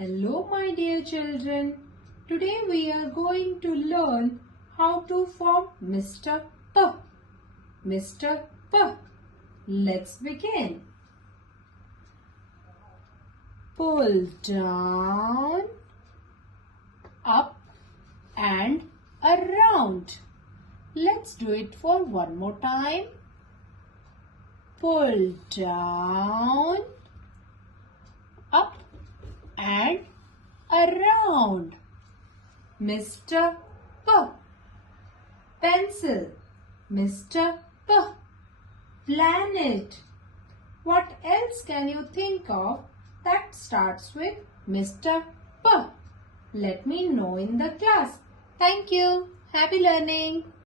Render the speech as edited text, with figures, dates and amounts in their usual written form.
Hello my dear children. Today we are going to learn how to form Mr. P. Mr. P. Let's begin. Pull down, up and around. Let's do it for one more time. Pull down, up and around. Mr. P. Pencil. Mr. P. Planet. What else can you think of that starts with Mr. P? Let me know in the class. Thank you. Happy learning.